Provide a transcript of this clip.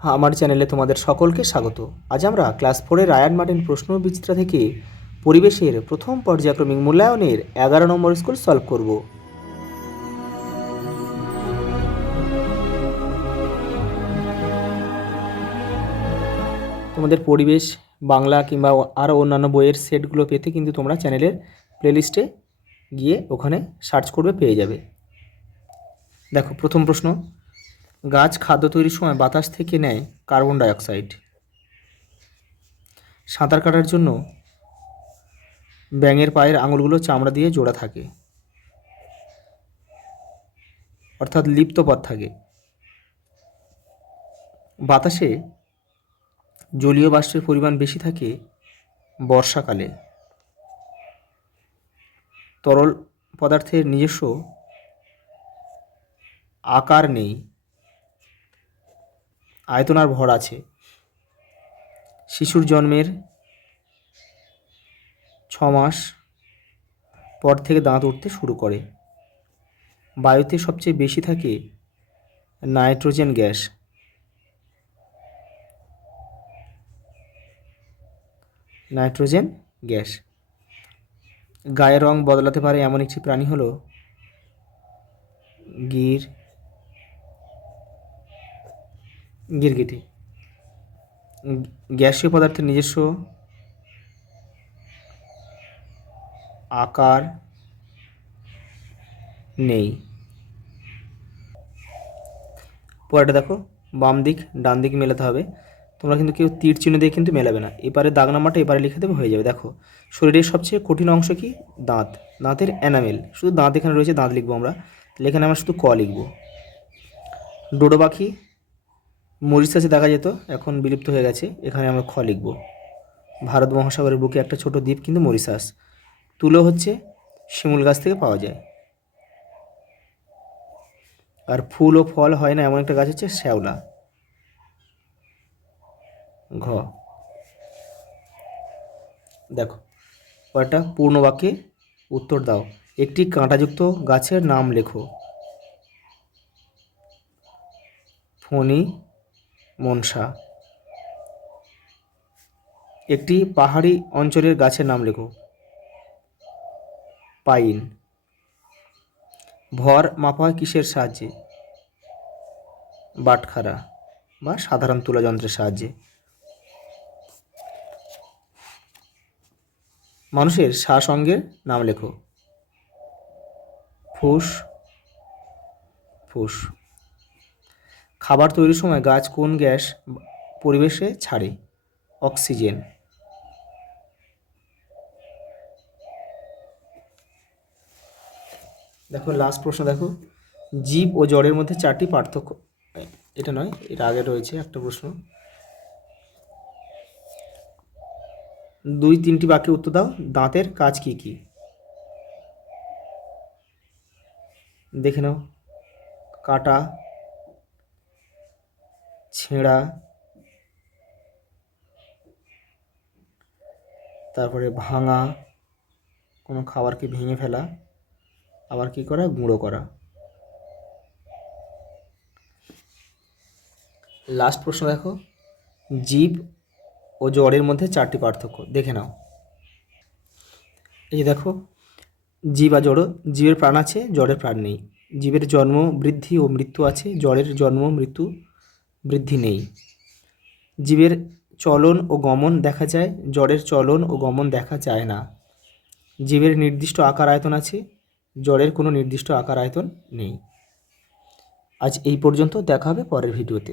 আমার চ্যানেলে তোমাদের সকলকে স্বাগত। আজ আমরা ক্লাস 4-এর রায়ান মার্টিন প্রশ্ন বিচিত্রা থেকে পরিবেশের প্রথম পর্যায়ক্রমিক মূল্যায়নের 11 নম্বর স্কুল সলভ করব। তোমাদের পরিবেশ বাংলা কিংবা আরও অন্যান্য বইয়ের সেটগুলো পেতে কিন্তু তোমরা চ্যানেলের প্লেলিস্টে গিয়ে ওখানে সার্চ করবে, পেয়ে যাবে। দেখো, প্রথম প্রশ্ন, গাছ খাদ্য তৈরির সময় বাতাস থেকে নেয় কার্বন ডাইঅক্সাইড। সাঁতার কাটার জন্য ব্যাঙের পায়ের আঙুলগুলো চামড়া দিয়ে জোড়া থাকে, অর্থাৎ লিপ্ত পথ থাকে। বাতাসে জলীয় বাষ্পের পরিমাণ বেশি থাকে বর্ষাকালে। তরল পদার্থের নিজস্ব আকার নেই, আয়তন আর ভর আছে। শিশুর জন্মের 6 মাস পর থেকে দাঁত উঠতে শুরু করে। বায়ুতে সবচেয়ে বেশি থাকে নাইট্রোজেন গ্যাস। Nitrogen gas. গায়ের রং বদলাতে পারে এমন একটি প্রাণী হলো গিরগিটি। গ্যাসীয় পদার্থের নিজস্ব আকার নেই। পরেরটা দেখো, বাম দিক ডান দিক মেলাতে হবে। তোমরা কিন্তু কেউ তীর চিহ্ন দিয়ে কিন্তু মেলাবে না। এপারে দাগ নাম্বারটা এপারে লিখে দেবে, হয়ে যাবে। দেখো, শরীরের সবচেয়ে কঠিন অংশ কি? দাঁত। দাঁতের এনামেল, শুধু দাঁত এখানে রয়েছে, দাঁত লিখবো আমরা, এখানে আমরা শুধু ক লিখব। ডোডো পাখি মরিশাসে দেখা যেত, এখন বিলুপ্ত হয়ে গেছে, এখানে আমরা খ লিখব। ভারত মহাসাগরের বুকে একটা ছোট দ্বীপ কিন্তু মরিশাস। তুলো হচ্ছে শিমুল গাছ থেকে পাওয়া যায়। আর ফুল ও ফল হয় না এমন একটা গাছ হচ্ছে শ্যাওলা। ঘ। দেখো, কয়েকটা পূর্ণ বাক্যে উত্তর দাও। একটি কাঁটাযুক্ত গাছের নাম লেখো। ফণি, মনসা। একটি পাহাড়ি অঞ্চলের গাছের নাম লেখো। পাইন। ভর মাপা হয় কিসের সাহায্যে? বাটখারা বা সাধারণ তুলা যন্ত্রের সাহায্যে। মানুষের শ্বাস অঙ্গের নাম লেখো। ফুসফুস। খাবার তৈরির সময় গাছ কোন গ্যাস পরিবেশে ছাড়ে? অক্সিজেন। দেখো, লাস্ট প্রশ্ন দেখো, জীব ও জড়ের মধ্যে 4টি পার্থক্য। এটা নয়, এর আগে রয়েছে একটা প্রশ্ন। 2-3টি বাক্যে উত্তর দাও। দাঁতের কাজ কি কি? দেখে নাও। কাটা, ছেঁড়া, তারপরে ভাঙা, কোনো খাবারকে ভেঙে ফেলা, আবার কি করা? গুঁড়ো করা। লাস্ট প্রশ্ন দেখো, জীব ও জড়ের মধ্যে 4টি পার্থক্য দেখে নাও। এই দেখো, জীব আর জড়। জীবের প্রাণ আছে, জড়ের প্রাণ নেই। জীবের জন্ম, বৃদ্ধি ও মৃত্যু আছে, জড়ের জন্ম, মৃত্যু, বৃদ্ধি নেই। জীবের চলন ও গমন দেখা যায়, জড়ের চলন ও গমন দেখা যায় না। জীবের নির্দিষ্ট আকার আয়তন আছে, জড়ের কোনো নির্দিষ্ট আকার আয়তন নেই। আজ এই পর্যন্ত, দেখা হবে পরের ভিডিওতে।